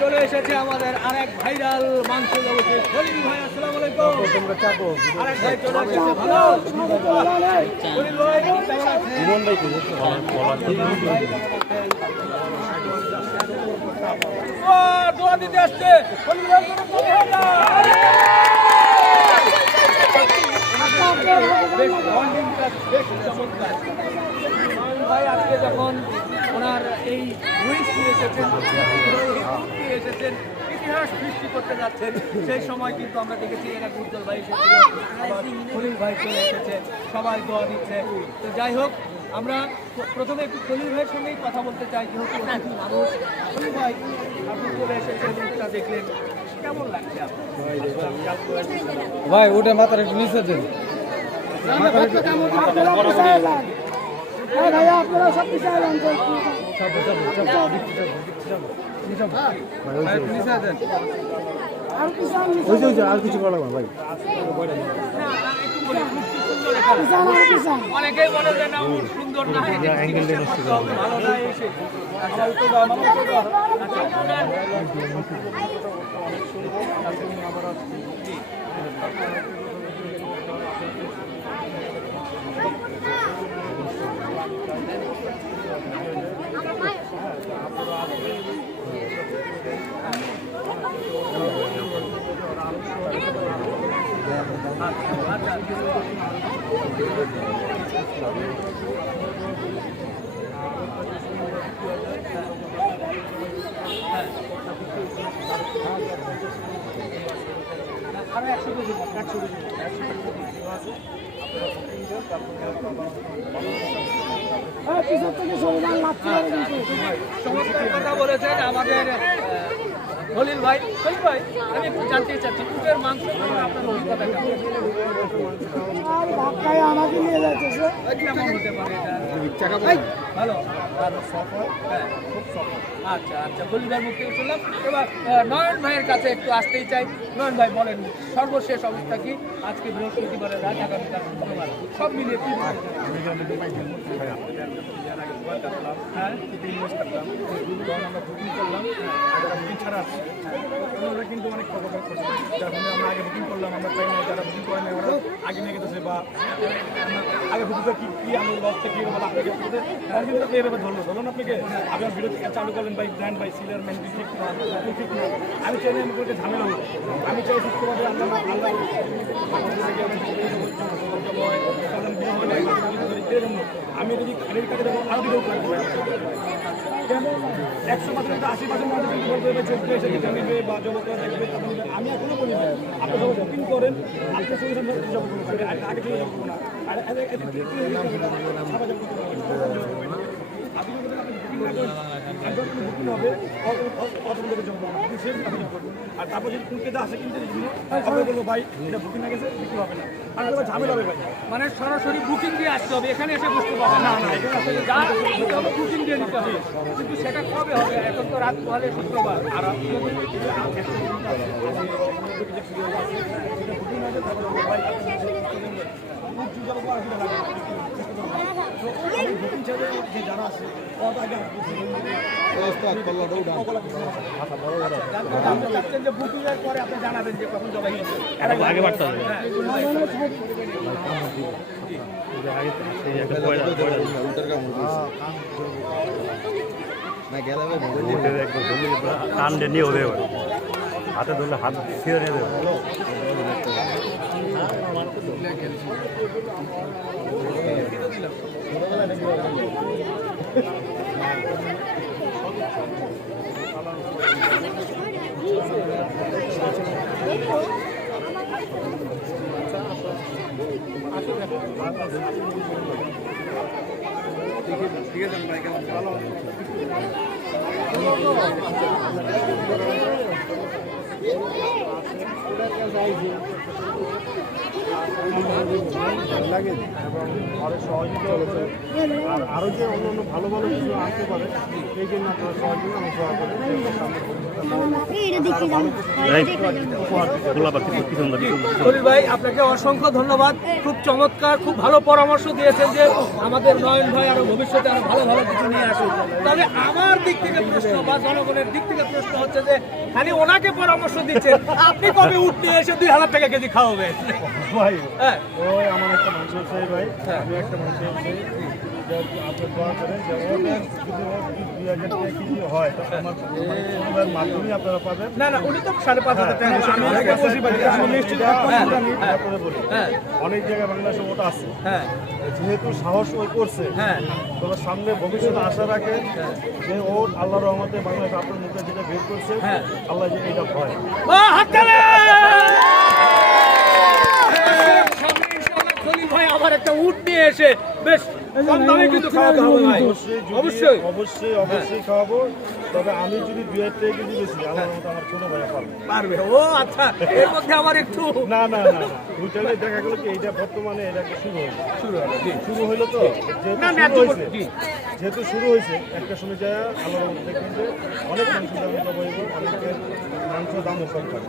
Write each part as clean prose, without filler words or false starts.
চলে এসেছে আমাদের আরেক ভাইরাল মাংস জগতের খলিল ভাই। আসসালামু আলাইকুম। আরেক ভাই চলে এসেছে। ভালো খলিল ভাই, কেমন আছেন? জীবন ভাই কি করছে? ও দোয়া দিতে আসছে খলিল ভাই। ভাই আজকে যখন ওনার এই এসেছেন ইতিহাস সৃষ্টি করতে যাচ্ছেন, সেই সময় কিন্তু আমরা দেখেছি এরা উজ্জ্বল ভাই এসেছিল, খলিল ভাই চলে এসেছে, সবাই দোয়া দিচ্ছে। তো যাই হোক, আমরা প্রথমে একটু খলিল ভাইয়ের সঙ্গেই কথা বলতে চাই, যেহেতু মানুষ। খলিল ভাই, আপনি চলে এসেছেন, মুখটা দেখলেন, কেমন লাগছে ভাই? ওটা মাথার একটু নিচে দেন। আপনারা সব কিছু আর কিছু বলো ভাই। অনেকেই বলে যে না ওর সুন্দর না, ভালো না, এসে চমৎকার কথা বলেছেন আমাদের খলিল ভাই। খলিল ভাই, আমি একটু জানতে চাচ্ছি উটের মাংস আপনার অভিজ্ঞতা কেমন? আমাকে নিয়ে যাচ্ছে কেমন হতে পারে এটা? ভালো, খুব সফল। আচ্ছা আচ্ছা, খলিল ভাইয়ের মুখ থেকে শুনলাম। এবার নয়ন ভাইয়ের কাছে একটু আসতেই চাই। নয়ন ভাই বলেন, সর্বশেষ অবস্থা কি? আজকে বৃহস্পতিবারের রাত, আগামীকাল শুক্রবার, সব মিলিয়ে কি কিন্তু অনেক খবর আমরা আগে বুকিং করলাম, আমরা চাই না যারা বুকিং করে নেই ওরা আগে নিয়ে গেছে বা আগে বুকিং কি কি আমার লসটা কি বলে আপনাকে কিন্তু এভাবে ধরুন আপনাকে আপনার ভিডিও চালু করলেন ভাই ব্র্যান্ড ভাই সিলার ম্যান ঠিক না ঠিক না। আমি চাই না আমি করতে ঝামেলা হলো, আমি চাই সুস্থভাবে আল্লাহ আমি যদি খালির কাছে দেবো আরো দিকেও কেন 100% 80% মানুষ কিন্তু বলতে হবে চোখে এসে দেখে নেবে বা জগৎটা দেখবে। আমি এখনো বলি না, আপনি সবাই বুকিং করেন, আপনার সঙ্গে সঙ্গে জব করবো আগে থেকে জব করবো না। আর বুকিং হবে অটোমেটিক জব করবো, আর তারপর যদি কুড়িতে আসে কিন্তু বলবো ভাই এটা বুকিং না গেছে বিক্রি হবে না, আর ঝামেলা হবে ভাই। মানে সরাসরি বুকিং দিয়ে আসতে হবে, এখানে এসে বুঝতে পারবে না? না, এখানে বুকিং দিয়ে নিতে হবে, কিন্তু সেটা কবে হবে? এখন তো রাত হলে শুক্রবার, আর আপনি যে যারা আছে যে বুকিং এর পরে আপনি জানাবেন যে কখন জবাই হবে, আগে বাড়তে হবে। টান নিয়ে হতে হবে, হাতে ধরলে হাত ছিঁড়ে নিয়ে দেবে। ঠিক আছে ভাই, কেমন ভালো লাগে এবং ঘরে সহযোগিতা করে আর আরও যে অন্য অন্য ভালো ভালো কিছু আসতে পারে এই জন্য আপনারা সহযোগিতা এবং সহায় করেন খলিল ভাই আপনাকে অসংখ্য ধন্যবাদ, খুব চমৎকার, খুব ভালো পরামর্শ দিয়েছেন যে আমাদের নয়ন ভাই আরো ভবিষ্যতে আরো ভালো ভালো কিছু নিয়ে আসুন। তবে আমার দিক থেকে প্রশ্ন বা জনগণের দিক থেকে প্রশ্ন হচ্ছে যে খালি ওনাকে পরামর্শ দিচ্ছেন, আপনি কবে উঠতে এসে 2000 টাকা কেজি খাওয়াবেন? ভাই হ্যাঁ ওই আমার একটা মানুষ হচ্ছে ভাই, আমি একটা মানুষ হচ্ছে যে আপনার দোয়া করেন যে ওদের যদি ওর 2000 টাকা কেজি হয় তো আমার পরিবারের মাধ্যমেই আপনারা পাবেন। না না, উনি তো 5,500 টাকা আমি একটা খুশি পাই, আমি নিশ্চিত আপনারা বলি হ্যাঁ অনেক জায়গায় বাংলাদেশে ওটা আছে, হ্যাঁ যেহেতু সাহস ওই করছে হ্যাঁ তবে সামনে ভবিষ্যতে আশা রাখেন যে ও আল্লাহর রহমতে বাংলাদেশ আপনার মুখে যেটা বের করছে হ্যাঁ। আল্লাহ যে এটা হয় হাততালি! সামনে ইনশাআল্লাহ খলিল ভাই আবার একটা উট নিয়ে এসে বেশ কম দামে কিন্তু খাওয়াতে হবে ভাই। অবশ্যই অবশ্যই অবশ্যই খাওয়াবো, তবে আমি যদি 2000 টাকা কেজি বেশি আল্লাহর রহমতে আমার ছোট ভাইয়া পারবে। পারবে। ও আচ্ছা, এর মধ্যে আবার একটু না না না না ওইটালে দেখা গেল কি এইটা বর্তমানে এটা একটা শুরু হইলো তো না যেহেতু না শুরু হয়েছে যেহেতু শুরু হয়েছে একটা সময় যায় আল্লাহর রহমতে দেখবেন যে অনেক মাংস দাম পাবো, অনেকের মাংস দামও কম পাবে।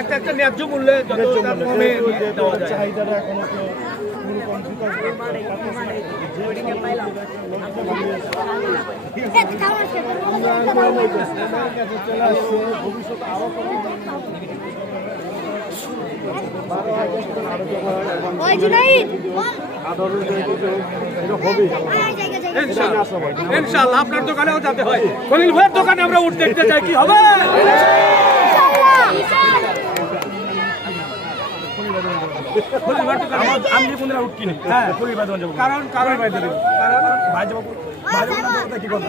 একটা একটা ন্যায্য মূল্যে যত দাম কমে দেওয়া যায়। চাহিদাটা এখনো তো পুরো কম ভবিষ্যতে আরো ওই জুনাইদ ইনশাআল্লাহ আপনার দোকানেও যেতে হয়, খলিল ভাইয়ের দোকানে আমরা উঠ দেখতে চাই, কি হবে? খলিল ভাইয়ের দোকানে আমি যে কোনদিন উঠ কিনি হ্যাঁ খলিল ভাই দোকানে যাবো, কারণ কারণ ভাই দেবে কারণ ভাই যাবো ভাই যাবো কি কথা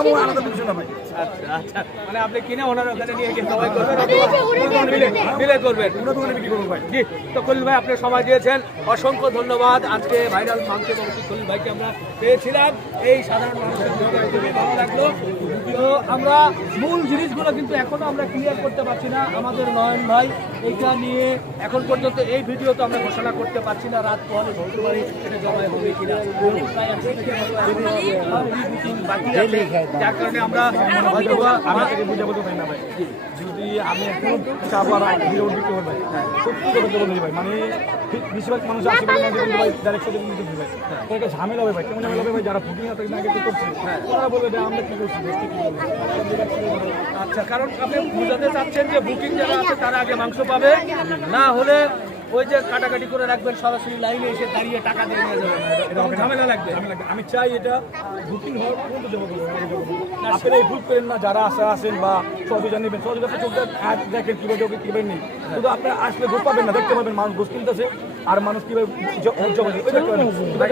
এমন আলাদা কিছু না ভাই। আচ্ছা আচ্ছা, মানে আপনি কিনে ওনার ওখানে নিয়ে গিয়ে সবাই করবেন মিলে করবেন। ওটা দোকানে বিক্রি করবো ভাই। জি, তো খলিল ভাই আপনি সময় দিয়েছেন, অসংখ্য ধন্যবাদ। আজকে ভাইরাল ফাংশন অবশ্যই খলিল ভাইকে আমরা পেয়েছিলাম, এই সাধারণ মানুষের জন্য খুবই ভালো লাগলো। তো আমরা মূল জিনিসগুলো কিন্তু এখনো আমরা ক্লিয়ার করতে পারছি না। আমাদের নয়ন ভাই এইটা নিয়ে এখন পর্যন্ত এই ভিডিও তো আমরা ঘোষণা করতে পারছি না রাত পরে শুক্রবারই এটা জমায় হবে কিনা, প্রায় 100 থেকে রিবুকিং বাকি আছে, যার কারণে আমরা হয়তো আমার থেকে বুঝাবো তো ভাই না ভাই, যদি আমি এখন চাবো আর ভিডিও বিক্রি করবো ভাই সত্যি করে দেবো ভাই, মানে বেশিরভাগ মানুষ আসে ভাই ডাইরেক্ট সাথে নিতে ভাই তো এটা ঝামেলা হবে ভাই, কেমন ঝামেলা হবে ভাই, যারা বুকিং আছে আগে তো করছে তারা বলবে যে আমরা কি করছি বেশি কি করবো। আচ্ছা, কারণ আপনি বুঝাতে চাচ্ছেন যে বুকিং যারা আছে তারা আগে মাংস পাবে, না হলে ওই যে কাটাকাটি করে রাখবেন, সরাসরি লাইনে এসে দাঁড়িয়ে টাকা দিয়ে নিয়ে যাবেন, এরকম ঝামেলা লাগবে। আমি চাই এটা বুকিং হওয়ার পর্যন্ত জমা করবো, আপনারা এই ভুল করেন না, যারা আসা আসেন বা সহযোগিতা নেবেন, সহযোগিতা চলতে দেখেন কীভাবে ওকে কীভাবে নেই, শুধু আপনারা আসলে ভোট পাবেন না, দেখতে পাবেন মানুষ গোস কিনতেছে আর মানুষ কীভাবে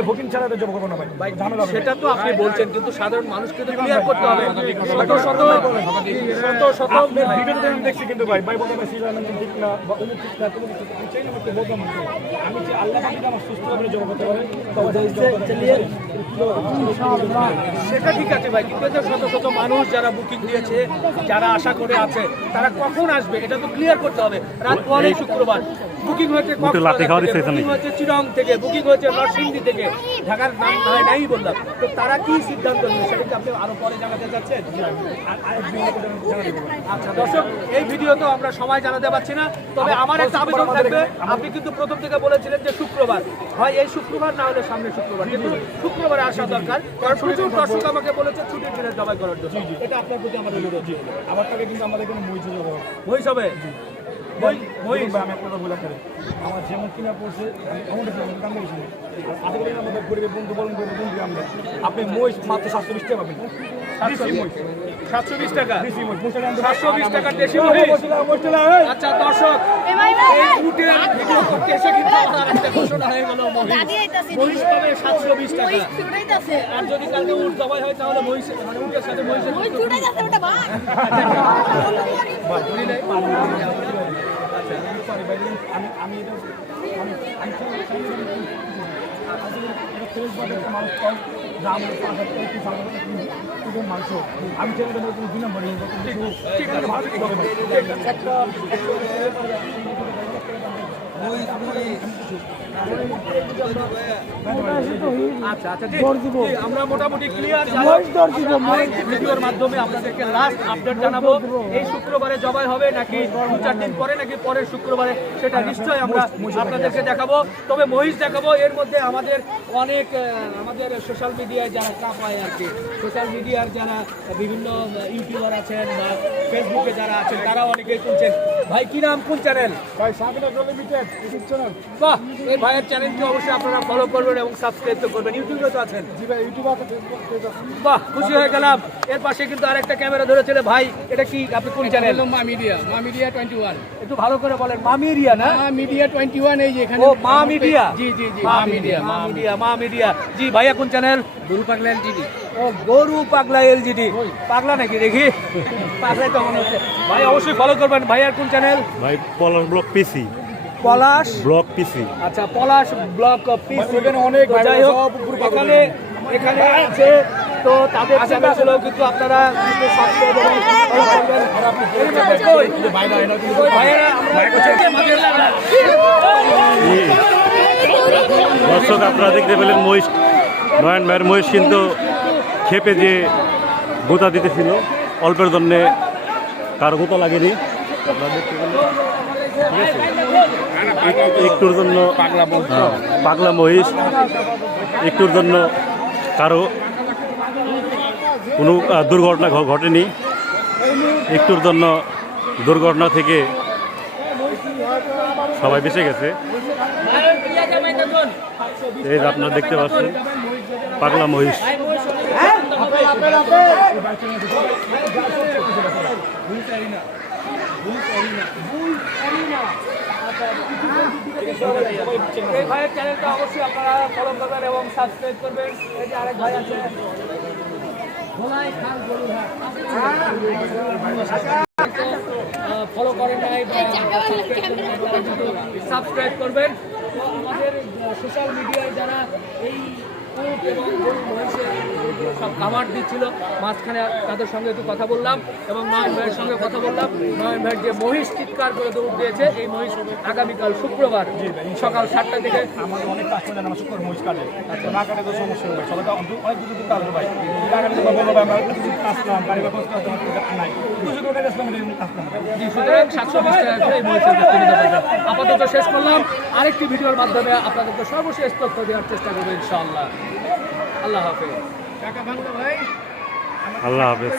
বুকিং ছাড়া জমা করবো না ভাই ঝামেলা হবে। সেটা তো আপনি বলছেন, কিন্তু সাধারণ মানুষকে তো ক্লিয়ার করতে হবে। শত ভিডিওতে আমি দেখছি কিন্তু ভাই ভাই বলতে পারছি ঠিক না বা অমুক ঠিক না কোনো কিছু আমি চাই না আমাকে বলতাম আমি যে আল্লাহ পাখিটা আমার সুস্থভাবে জমা করতে পারে সেটা ঠিক আছে ভাই, কিন্তু যে শত শত মানুষ যারা বুকিং দিয়েছে, যারা আশা করে আছে, তারা কখন আসবে এটা তো ক্লিয়ার করতে হবে। রাত পরে শুক্রবার বুকিং হয়েছে, বুকিং হয়েছে চিরং থেকে, বুকিং হয়েছে নরসিংদী থেকে, ঢাকার নাম নাই বললাম, তো তারা কি সিদ্ধান্ত নেবে সেটা কি আপনি আরো পরে জানাতে চাচ্ছেন? আচ্ছা দর্শক, এই ভিডিও তো আমরা সময় জানাতে পারছি না, তবে আমার একটা আবেদন থাকবে, আপনি কিন্তু প্রথম থেকে বলেছিলেন যে শুক্রবার হয়, এই শুক্রবার না হলে সামনে শুক্রবার, কিন্তু শুক্রবারে আসা দরকার, কারণ প্রচুর দর্শক আমাকে বলেছে ছুটির দিনে জবাই করার জন্য। এটা আপনার প্রতি আমাদের অনুরোধ। আমার টাকা কিন্তু আমাদের এখানে মহিষ হবে, মহিষ হবে, মহিষ আমি একটা কথা বলে করে আমার যেমন কিনা পড়ছে আমাদের দাম বেশি আগে আমাদের গরিবের বন্ধু বলেন বন্ধু আমরা আপনি মহিষ মাত্র 720 টাকা পাবেন, 720 টাকা, 720 টাকা দেশি মহিষ। আচ্ছা দর্শক, এই উটের ভিডিও করতে এসে কিন্তু আমার একটা ঘোষণা হয়ে গেল, মহিষ পাবে 720 টাকা। আর যদি কালকে উট জবাই হয় তাহলে মহিষ, মানে উটের সাথে মহিষের আমি মাংস আমি দুই নম্বর আচ্ছা আচ্ছা জি, জি, আমরা মোটামুটি ক্লিয়ার ভিডিওর মাধ্যমে আপনাদেরকে লাস্ট আপডেট জানাবো এই শুক্রবারে জবাই হবে নাকি 2-4 দিন পরে নাকি পরের শুক্রবারে সেটা নিশ্চয়ই আমরা আপনাদেরকে দেখাবো। তবে মহিষ দেখাবো এর মধ্যে আমাদের অনেক আমাদের সোশ্যাল মিডিয়ায় যারা কাঁপায় আর কি, সোশ্যাল মিডিয়ার যারা বিভিন্ন ইউটিউবার আছেন বা ফেসবুকে যারা আছেন তারা অনেকেই শুনছেন। ভাই কি নাম, কোন চ্যানেল? ভাই সাবিনা লিমিটেড ইউটিউব চ্যানেল। বাহ, এই ভাইয়ের চ্যানেলকে অবশ্যই আপনারা ফলো করবেন এবং সাবস্ক্রাইব তো করবেন। ইউটিউবে তো আছেন? জি ভাই ইউটিউব আছে, ফেসবুক পেজ আছে। বাহ, খুশি হয়ে গেলাম। এর পাশে কিন্তু আরেকটা ক্যামেরা ধরেছিল ভাই, এটা কি আপনি কোন চ্যানেল? মা মিডিয়া 21 একটু ভালো করে বলেন। মামিরিয়া না? মা মিডিয়া 21 এই যে এখানে ও মা মিডিয়া। জি জি জি মা মিডিয়া, মা মিডিয়া, মা মিডিয়া। জি ভাইয়া কোন চ্যানেল? গুরু পাগলা এলটিডি। ও গরু পাগলা এলজিডি। পাগলা নাকি দেখি? পাগলাই তো মনে হচ্ছে। ভাই অবশ্যই ফলো করবেন। ভাইয়ার কোন চ্যানেল? ভাই পলাশ ব্লক পিসি, পলাশ ব্লক পিসি। আচ্ছা, পলাশ ব্লক পিসি। এখানে অনেক তো ভাই যাই হোক, সব গ্রুপ এখানে এখানে আছে তো তাদের চ্যানেলগুলো কিন্তু আপনারা কিন্তু সাবস্ক্রাইব এবং follow করবেন। এর মধ্যে কই? কই ভাইয়েরা আমরা দর্শক আপনারা দেখতে পেলেন মহিষ, নয়ন ভাইয়ের মহিষ কিন্তু খেপে যে গোতা দিতেছিল অল্পের জন্যে কারো গোতা লাগেনি। আপনারা দেখতে পেলেন, ঠিক আছে, একটুর জন্য পাগলা মহিষ, একটুর জন্য কারো কোনো দুর্ঘটনা ঘটেনি, একটুর জন্য দুর্ঘটনা থেকে সবাই বেঁচে গেছে। এই যে আপনারা দেখতে পাচ্ছেন পাগলা মহিষ। এই ভাইয়ের চ্যানেলটা অবশ্যই আপনারা ফলো করবেন এবং সাবস্ক্রাইব করবেন। এই যে আরেক ভাই আছে, ধোলাই খাল গরুরহাট। ফলো করেন নাই বা সাবস্ক্রাইব করবেন। তো আমাদের সোশ্যাল মিডিয়ায় যারা এই উট এবং গরু মহিষের সব খাবার দিচ্ছিল, মাঝখানে তাদের সঙ্গে একটু কথা বললাম এবং নয়ন ভাইয়ের সঙ্গে কথা বললাম। নয়ন ভাইয়ের যে মহিষ চিৎকার করে দৌড় দিয়েছে, এই মহিষ আগামীকাল শুক্রবার সকাল 7টা থেকে আমাদের অনেক কাস্টমার আমার শুক্র মহিষ কাটে, না কাটে তো সমস্যা হবে। সবাই তো অনেক দূর দূর আসবে ভাই, টাকাটা তো বলবো ভাই আমরা আসলাম গাড়ি বা খরচ নাই 200 টাকা আসলাম আসলাম। জি, সুতরাং 720 টাকা করে এই মহিষের দুধ কিনে দেবেন। আপাতত শেষ করলাম। আরেকটি ভিডিওর মাধ্যমে আপনাদেরকে সর্বশেষ তথ্য দেওয়ার চেষ্টা করবো ইনশাআল্লাহ। আল্লাহ হাফেজ। আল্লাহ হাফেজ।